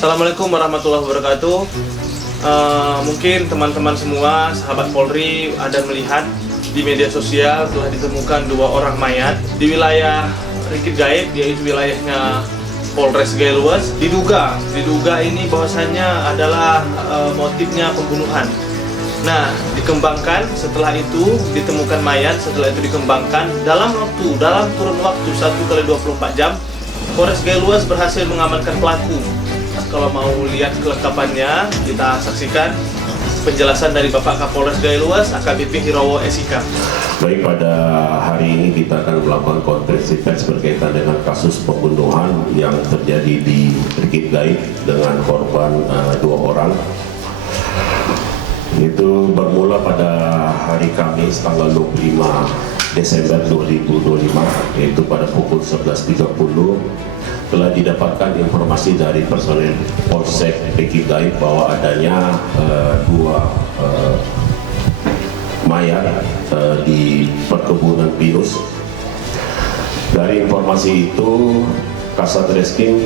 Assalamualaikum warahmatullahi wabarakatuh. Mungkin teman-teman semua, sahabat Polri, ada melihat di media sosial telah ditemukan 2 orang mayat di wilayah Rikid Gaib, yaitu wilayahnya Polres Gailuas. Diduga ini bahwasannya adalah motifnya pembunuhan. Nah, dikembangkan, setelah itu ditemukan mayat, setelah itu dikembangkan dalam kurun waktu 1x24 jam, Polres Gailuas berhasil mengamankan pelaku. Kalau mau lihat kelengkapannya, kita saksikan penjelasan dari Bapak Kapolres Gailuas, AKBP Hirowo SIK. Baik, pada hari ini kita akan melakukan konferensi pers berkaitan dengan kasus pembunuhan yang terjadi di Rikid Gaib dengan korban 2 orang. Itu bermula pada hari Kamis tanggal 25 Desember 2025, yaitu pada pukul 11.30. Telah didapatkan informasi dari personel Polsek Rikid Gaib bahwa adanya 2 mayat di perkebunan pinus. Dari informasi itu, Kasat Reskrim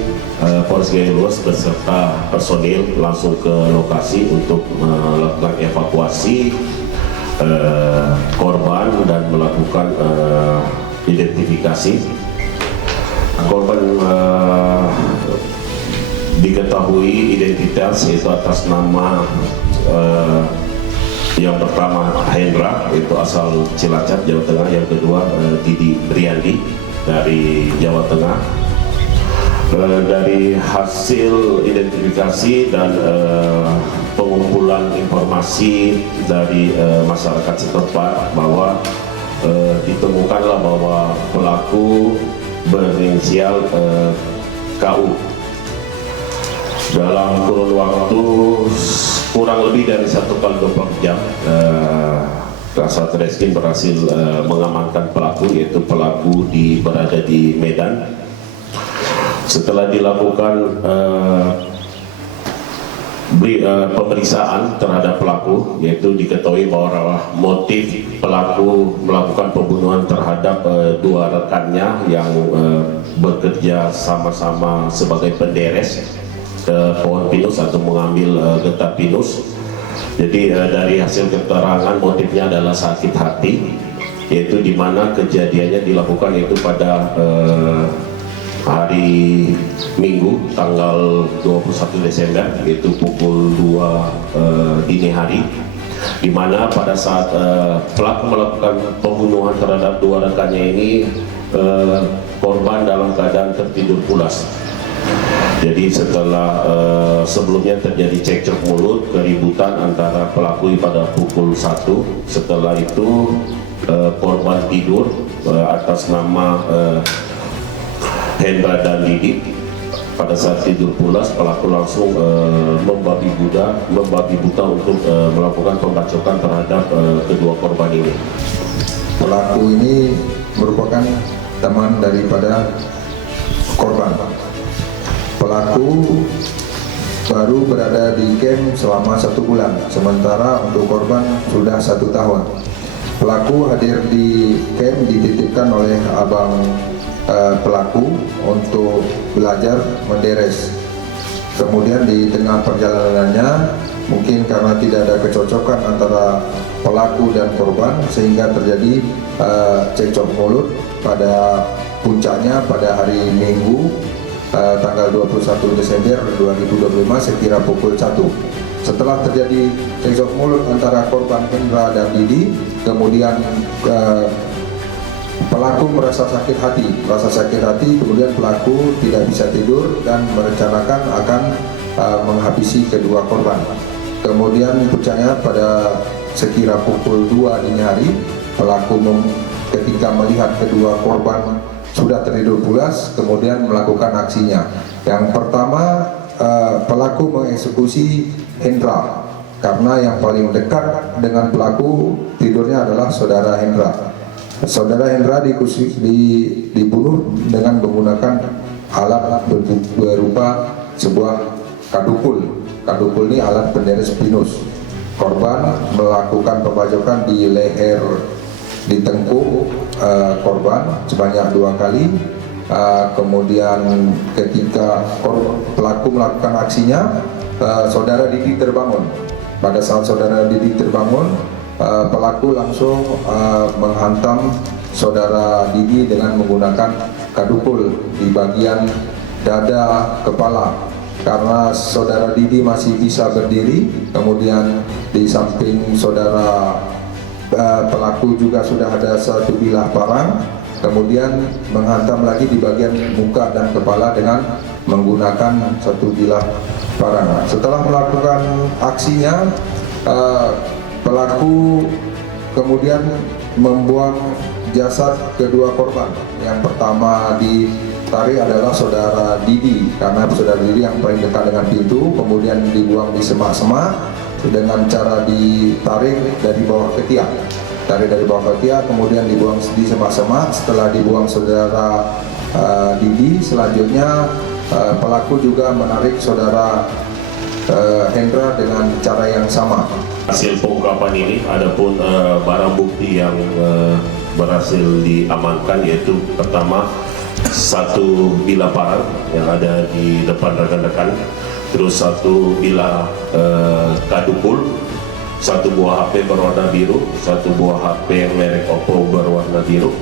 Polres Gailuas beserta personil langsung ke lokasi untuk melakukan evakuasi korban dan melakukan identifikasi. Korban diketahui identitas, yaitu atas nama yang pertama Hendra, itu asal Cilacap, Jawa Tengah. Yang kedua Didi Briandi dari Jawa Tengah. Dari hasil identifikasi dan pengumpulan informasi dari masyarakat setempat, bahwa ditemukanlah bahwa pelaku berinisial KU. Dalam kurun waktu kurang lebih dari 1x24 jam, Kasat Reskrim berhasil mengamankan pelaku, yaitu pelaku berada di Medan. Setelah dilakukan pemeriksaan terhadap pelaku, yaitu diketahui bahwa motif pelaku melakukan pembunuhan terhadap 2 rekannya yang bekerja sama-sama sebagai penderes pohon pinus atau mengambil getah pinus. Jadi dari hasil keterangan, motifnya adalah sakit hati, yaitu di mana kejadiannya dilakukan itu pada hari Minggu tanggal 21 Desember, yaitu pukul 2 dini hari, di mana pada saat pelaku melakukan pembunuhan terhadap 2 rekannya ini, korban dalam keadaan tertidur pulas. Jadi setelah sebelumnya terjadi cekcok mulut, keributan antara pelaku pada pukul 1. Setelah itu korban tidur atas nama Hendra dan Didi. Pada saat tidur pulas, pelaku langsung membabi buta untuk melakukan pembacokan terhadap kedua korban ini. Pelaku ini merupakan teman daripada korban. Pelaku baru berada di camp selama 1 bulan, sementara untuk korban sudah 1 tahun. Pelaku hadir di camp dititipkan oleh abang pelaku untuk belajar menderes. Kemudian di tengah perjalanannya, mungkin karena tidak ada kecocokan antara pelaku dan korban, sehingga terjadi cekcok mulut. Pada puncaknya pada hari Minggu tanggal 21 Desember 2025 sekira pukul 1. Setelah terjadi cekcok mulut antara korban Hendra dan Didi, kemudian pelaku merasa sakit hati, kemudian pelaku tidak bisa tidur dan merencanakan akan menghabisi kedua korban. Kemudian puncaknya pada sekira pukul 2 dini hari, pelaku ketika melihat kedua korban sudah tertidur pulas, kemudian melakukan aksinya. Yang pertama, pelaku mengeksekusi Hendra, karena yang paling dekat dengan pelaku tidurnya adalah saudara Hendra. Saudara Hendra dibunuh dengan menggunakan alat berupa sebuah kadukul. Kadukul ini alat penderes pinus. Korban melakukan pembacokan di leher, di tengkuk korban sebanyak 2 kali, Kemudian ketika pelaku melakukan aksinya, saudara Didi terbangun. Pada saat saudara Didi terbangun, pelaku langsung menghantam saudara Didi dengan menggunakan kadukul di bagian dada kepala. Karena saudara Didi masih bisa berdiri, kemudian di samping saudara pelaku juga sudah ada satu bilah parang, kemudian menghantam lagi di bagian muka dan kepala dengan menggunakan satu bilah parang. Setelah melakukan aksinya, pelaku kemudian membuang jasad kedua korban. Yang pertama ditarik adalah saudara Didi, karena saudara Didi yang paling dekat dengan pintu, kemudian dibuang di semak-semak dengan cara ditarik dari bawah ketiak. Tarik dari bawah ketiak, kemudian dibuang di semak-semak. Setelah dibuang saudara Didi, selanjutnya pelaku juga menarik saudara Hendra dengan cara yang sama. Hasil pengungkapan ini adapun barang bukti yang berhasil diamankan, yaitu pertama satu bilah parang yang ada di depan rekan-rekan, terus satu bilah kadukul, satu buah HP berwarna biru, satu buah HP merek Oppo berwarna biru,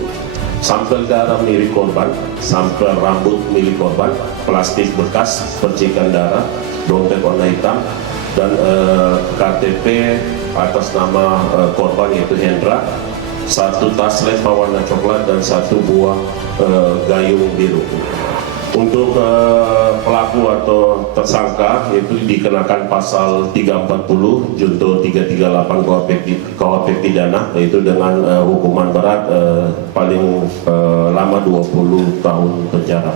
sampel darah milik korban, sampel rambut milik korban, plastik bekas, percikan darah, dompet warna hitam, dan KTP atas nama korban yaitu Hendra, satu tas lepa warna coklat, dan satu buah gayung biru. Untuk pelaku atau tersangka itu dikenakan pasal 340 junto 338 KUHP pidana, yaitu dengan hukuman berat paling lama 20 tahun penjara.